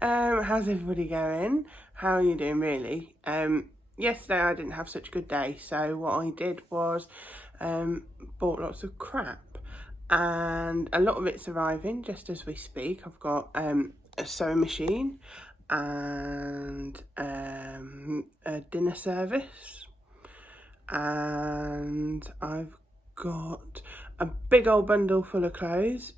How's everybody going? How are you doing really? Yesterday I didn't have such a good day, so what I did was bought lots of crap, and a lot of it's arriving just as we speak. I've got a sewing machine and a dinner service, and I've got a big old bundle full of clothes.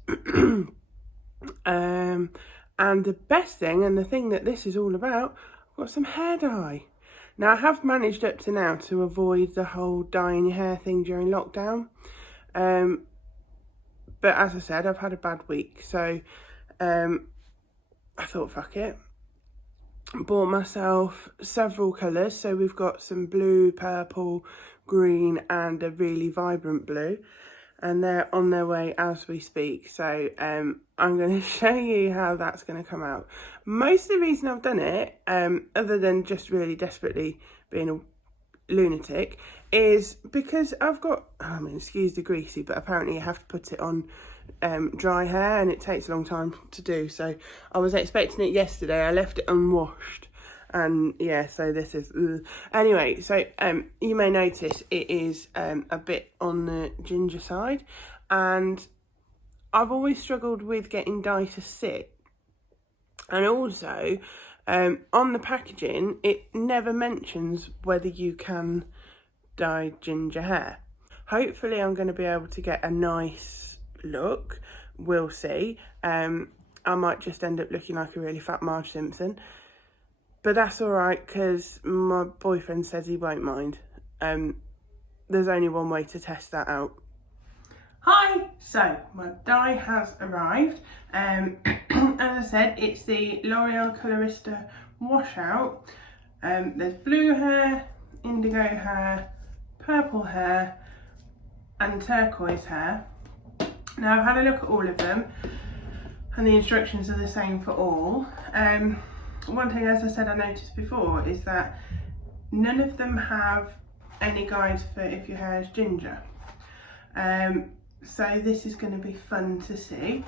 And the best thing, and the thing that this is all about, I've got some hair dye. Now, I have managed up to now to avoid the whole dyeing your hair thing during lockdown. But as I said, I've had a bad week, so I thought, fuck it. Bought myself several colours, so we've got some blue, purple, green, and a really vibrant blue. And they're on their way as we speak. So I'm going to show you how that's going to come out. Most of the reason I've done it, other than just really desperately being a lunatic, is because I've got, excuse the greasy, but apparently you have to put it on dry hair and it takes a long time to do. So I was expecting it yesterday. I left it unwashed. And yeah, so this is anyway, so you may notice it is a bit on the ginger side, and I've always struggled with getting dye to sit. And also on the packaging it never mentions whether you can dye ginger hair. Hopefully I'm going to be able to get a nice look. We'll see. I might just end up looking like a really fat Marge Simpson. But that's all right, because my boyfriend says he won't mind. There's only one way to test that out. Hi, so my dye has arrived. As I said, it's the L'Oreal Colorista washout. There's blue hair, indigo hair, purple hair, and turquoise hair. Now I've had a look at all of them, and the instructions are the same for all. One thing, as I said, I noticed before, is that none of them have any guides for if your hair is ginger. So this is going to be fun to see.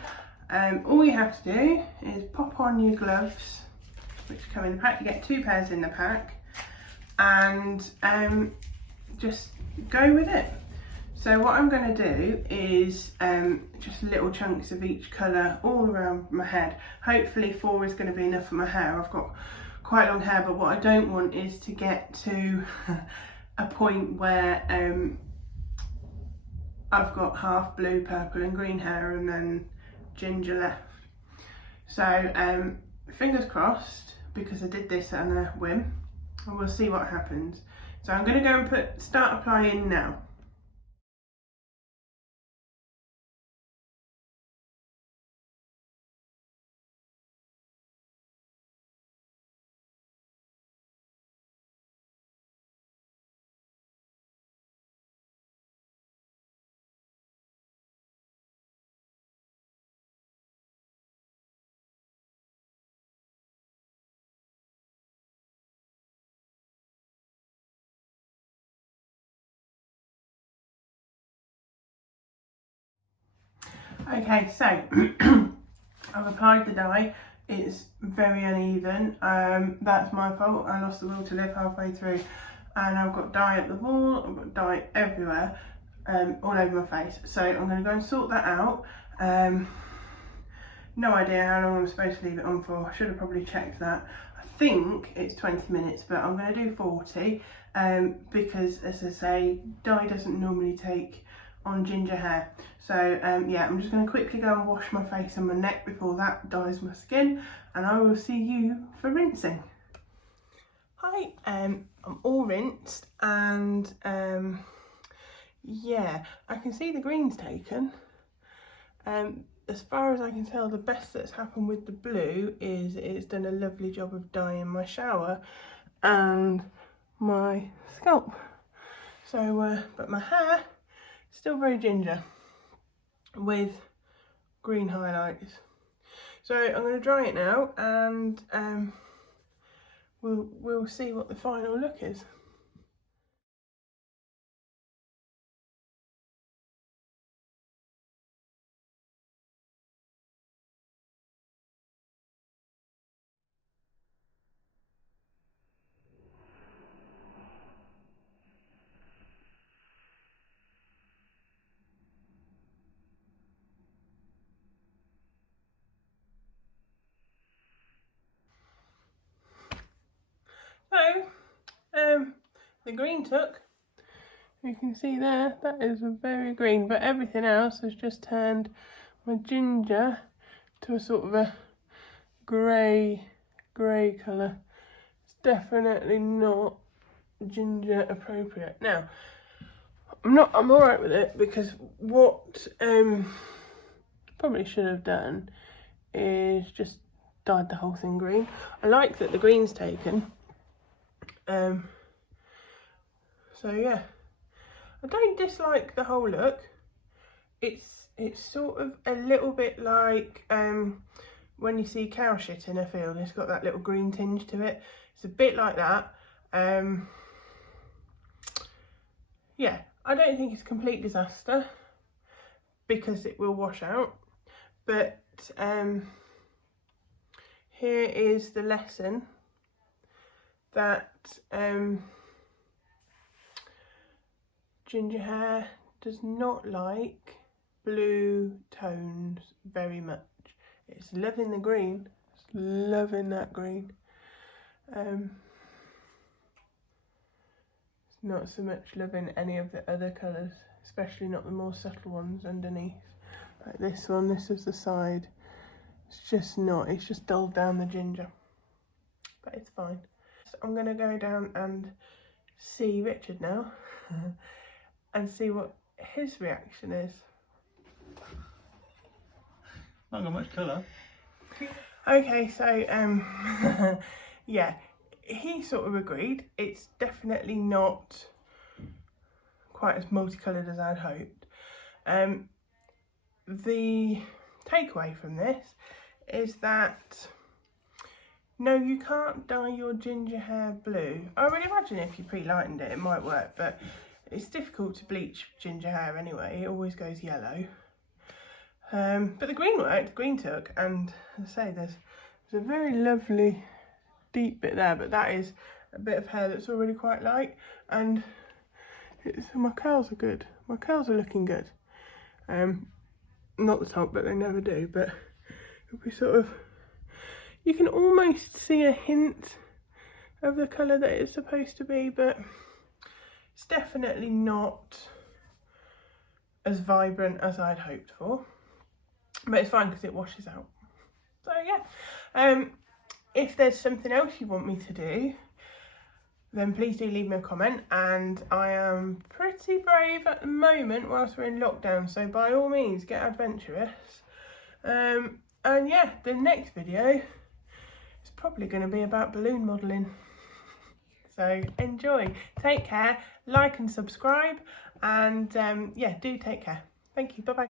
All you have to do is pop on your gloves, which come in the pack. You get 2 pairs in the pack, and just go with it. So what I'm going to do is just little chunks of each colour all around my head. Hopefully 4 is going to be enough for my hair. I've got quite long hair, but what I don't want is to get to a point where I've got half blue, purple and green hair and then ginger left. So fingers crossed, because I did this on a whim, and we'll see what happens. So I'm going to go and start applying now. Okay, so I've applied the dye. It's very uneven. That's my fault. I lost the will to live halfway through, and I've got dye at the wall. I've got dye everywhere, all over my face. So I'm going to go and sort that out. No idea how long I'm supposed to leave it on for. I should have probably checked that. I think it's 20 minutes, but I'm going to do 40 because, as I say, dye doesn't normally take on ginger hair. So yeah, I'm just going to quickly go and wash my face and my neck before that dyes my skin, and I will see you for rinsing. Hi, I'm all rinsed, and yeah, I can see the green's taken. As far as I can tell, the best that's happened with the blue is it's done a lovely job of dyeing my shower and my scalp. So, but my hair is still very ginger with green highlights. So I'm going to dry it now, and we'll see what the final look is. the green took. You can see there, that is a very green, but everything else has just turned my ginger to a sort of a grey colour. It's definitely not ginger appropriate. Now, I'm alright with it, because what probably should have done is just dyed the whole thing green. I like that the green's taken. So yeah, I don't dislike the whole look. It's sort of a little bit like when you see cow shit in a field, it's got that little green tinge to it. It's a bit like that. Yeah, I don't think it's a complete disaster, because it will wash out. But here is the lesson that ginger hair does not like blue tones very much. It's loving the green, it's loving that green. It's not so much loving any of the other colours, especially not the more subtle ones underneath. Like this one, this is the side. It's just not, it's just dulled down the ginger. But it's fine. So I'm going to go down and see Richard now and see what his reaction is. Not got much colour. Okay, so yeah, he sort of agreed. It's definitely not quite as multicoloured as I'd hoped. The takeaway from this is that no, you can't dye your ginger hair blue. I would imagine if you pre-lightened it, it might work, but it's difficult to bleach ginger hair anyway. It always goes yellow. But the green worked, the green took, and as I say, there's a very lovely deep bit there, but that is a bit of hair that's already quite light, and my curls are good. My curls are looking good. Not the top, but they never do, but it'll be sort of, you can almost see a hint of the colour that it's supposed to be, but it's definitely not as vibrant as I'd hoped for. But it's fine because it washes out. So yeah, if there's something else you want me to do, then please do leave me a comment. And I am pretty brave at the moment whilst we're in lockdown, so by all means get adventurous. And yeah, the next video is probably going to be about balloon modelling. So enjoy, take care, like and subscribe, and yeah, do take care. Thank you, bye bye.